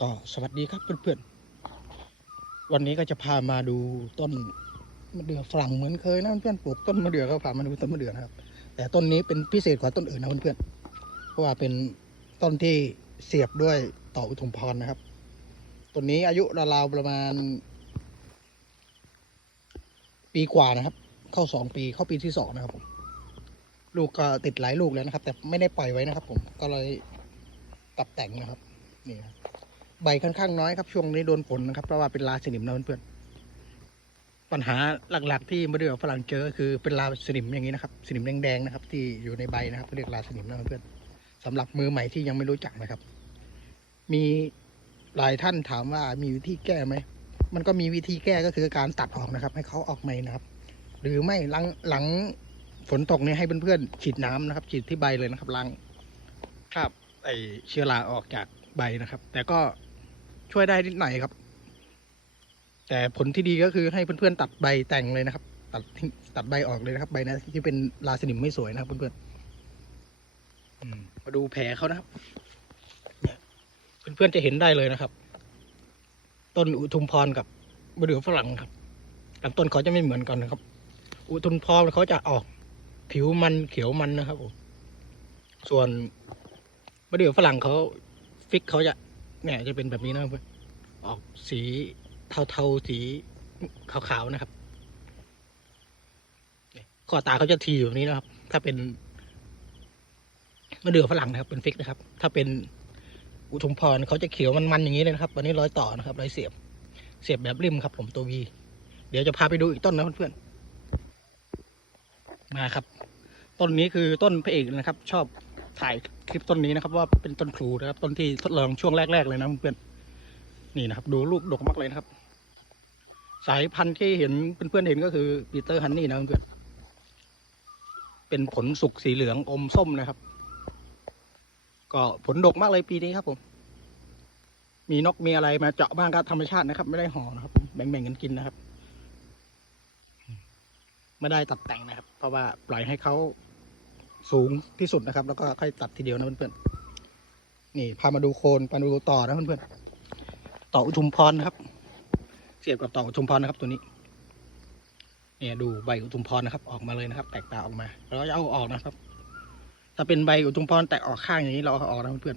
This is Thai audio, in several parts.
ก็สวัสดีครับเพื่อนๆ วันนี้ก็จะพามาดูต้นมะเดื่อฝรั่งเหมือนเคยนะเพื่อนๆปลูกต้นมะเดื่อก็พามาดูต้นมะเดื่อนะครับ แต่ต้นนี้เป็นพิเศษกว่าต้นอื่นนะเพื่อนๆ เพราะว่าเป็นต้นที่เสียบด้วยต่ออุทุมพรนะครับ ต้นนี้อายุราวๆประมาณ ปีกว่านะครับ เข้าสองปีเข้าปีที่สองนะครับผมลูกก็ติดหลายลูกแล้วนะครับ แต่ไม่ได้ปล่อยไว้นะครับ ผมก็เลยตัดแต่งนะครับ นี่ครับ ใบค่อนข้างน้อยครับช่วงนี้โดนฝนนะครับเพราะว่าเป็นลาสนิมนะเพื่อนๆปัญหาหลักๆ ที่มะเดื่อฝรั่งเจอคือเป็นลาสนิมอย่างนี้นะครับสนิมแดงๆนะครับ ที่อยู่ในใบนะครับเรียกลาสนิมนะเพื่อนๆสำหรับมือใหม่ที่ยังไม่รู้จักนะครับ มีหลายท่านถามว่ามีวิธีแก้ไหมมันก็มีวิธีแก้ก็คือการตัดออกนะครับ ให้เขาออกใหม่นะครับ หรือไม่หลังหลังฝนตกเนี่ยให้เพื่อนๆฉีดน้ำนะครับ ฉีดที่ใบเลยนะครับล้างคราบไอเชื้อราออกจากใบนะครับ แต่ก็ ช่วยได้นิดหน่อยครับ แต่ผลที่ดีก็คือให้เพื่อนๆตัดใบแต่งเลยนะครับ ตัดทิ้งตัดใบออกเลยนะครับ ใบนะที่เป็นราสนิมไม่สวยนะครับเพื่อนๆอืมมาดูแผลเขานะครับเนี่ยเพื่อนๆจะเห็นได้เลยนะครับ ต้นอุทุมพรกับมะเดื่อฝรั่งครับลำต้นเขาจะไม่เหมือนกันนะครับ อุทุมพรเขาจะออกผิวมันเขียวมันนะครับผมส่วนมะเดื่อฝรั่งเขาฟิกเขาจะ เนี่ยจะเป็นแบบนี้นะครับเพื่อนออกสีเทาๆสีขาวๆนะครับข้อตาเขาจะทีอยู่แบบนี้นะครับ ถ้าเป็นมะเดื่อฝรั่งนะครับ เป็นฟิกนะครับ ถ้าเป็นอุทุมพรเขาจะเขียวมันๆอย่างนี้เลยนะครับ วันนี้ร้อยต่อนะครับร้อยเสียบ เสียบแบบริมครับ ผมตัววีเดี๋ยวจะพาไปดูอีกต้นนะเพื่อนๆมาครับ ต้นนี้คือต้นพระเอกนะครับ ชอบ ถ่ายคลิปต้นนี้นะครับ ว่าเป็นต้นครูนะครับ ต้นที่ทดลองช่วงแรก ๆ เลยนะเพื่อนนี่นะครับ ดูลูกดกมากเลยนะครับ สายพันธุ์ที่เห็นเพื่อนๆเห็นก็คือปีเตอร์ฮันนี่นะเพื่อนเป็นผลสุกสีเหลืองอมส้มนะครับ ก็ผลดกมากเลยปีนี้ครับ ผม มีนกมีอะไรมาเจาะบ้างก็ธรรมชาตินะครับ ไม่ได้ห่อนะครับผมแบ่งๆกันกินนะครับ ไม่ได้ตัดแต่งนะครับ เพราะว่าปล่อยให้เขา สูงที่สุดนะครับ แล้วก็ค่อยตัดทีเดียวนะเพื่อนๆนี่พามาดูโคนพามาดูต่อนะเพื่อนๆต่ออุทุมพรนะครับ เสียบกับต่ออุทุมพรนะครับ ตัวนี้เนี่ยดูใบอุทุมพรนะครับ ออกมาเลยนะครับ แตกตาออกมาแล้วก็จะเอาออกนะครับ ถ้าเป็นใบอุทุมพรแตกออกข้างอย่างนี้เราเอาออกนะเพื่อน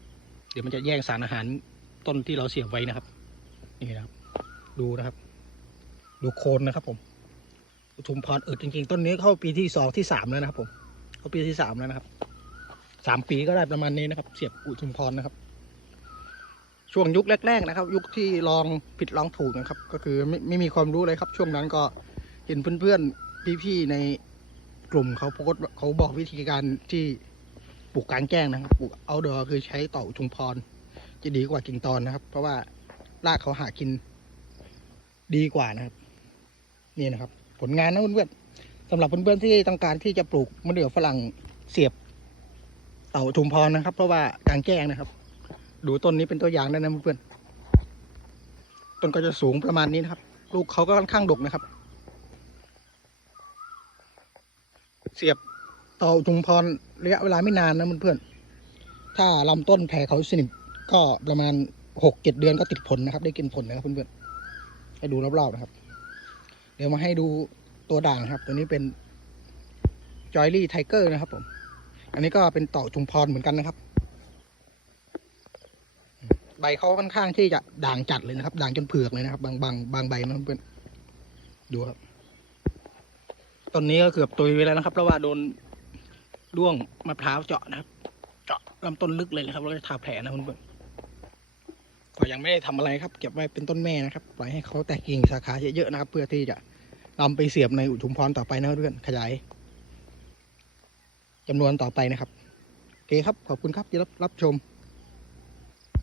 ๆเดี๋ยวมันจะแย่งสารอาหารต้นที่เราเสียบไว้นะครับ นี่นะครับ ดูนะครับ ดูโคนนะครับผมอุทุมพรอึดจริงๆ ต้นนี้เข้าปีที่สองที่สามแล้วนะครับผม เขาปีที่สามแล้วนะครับสามปีก็ได้ประมาณนี้นะครับ เสียบอุทุมพรนะครับ ช่วงยุคแรก ๆ นะครับ ยุคที่ลองผิดลองถูกนะครับ ก็คือไม่ไม่มีความรู้เลยครับ ช่วงนั้นก็เห็นเพื่อนๆพี่ๆในกลุ่มเขาโพสเขาบอกวิธีการที่ปลูกกลางแจ้งนะครับปลูกเอาดอคือใช้ต่ออุทุมพร จะดีกว่ากิ่งตอนนะครับ เพราะว่ารากเขาหากินดีกว่านะครับ นี่นะครับ ผลงานนะเพื่อนๆ สำหรับเพื่อนๆที่ต้องการที่จะปลูกมะเดื่อฝรั่งเสียบเต่าทุมพรนะครับ เพราะว่ากลางแจ้งนะครับ ดูต้นนี้เป็นตัวอย่างได้นะเพื่อนๆต้นก็จะสูงประมาณนี้นะครับ ลูกเขาก็ค่อนข้างดกนะครับ เสียบเต่าทุมพรระยะเวลาไม่นานนะเพื่อนๆถ้าลำต้นแผ่เขาสนิทก็ประมาณหกเจ็ดเดือนก็ติดผลนะครับ ได้กินผลนะครับเพื่อนๆให้ดูรอบๆนะครับ เดี๋ยวมาให้ดู ตัวด่างนะครับ ตัวนี้เป็นจอยลี่ไทเกอร์นะครับผม อันนี้ก็เป็นต่อจุมพรเหมือนกันนะครับ ใบเขาค่อนข้างที่จะด่างจัดเลยนะครับ ด่างจนเผือกเลยนะครับ บางบางบางใบนเพื่อนดูครับต้นนี้ก็เกือบตุยไปแล้วนะครับ เพราะว่าโดนร่วงมะพร้าวเจาะนะครับ เจาะลำต้นลึกเลยนะครับแล้วก็ทาแผลนะเพื่อนๆก็ยังไม่ได้ทำอะไรครับ เก็บไว้เป็นต้นแม่นะครับ ปล่อยให้เขาแตกกิ่งสาขาเยอะๆนะครับ เพื่อที่จะ นำไปเสียบในอุทุมพรต่อไปนะเพื่อนขยายจำนวนต่อไปนะครับโอเคครับขอบคุณครับที่รับรับชม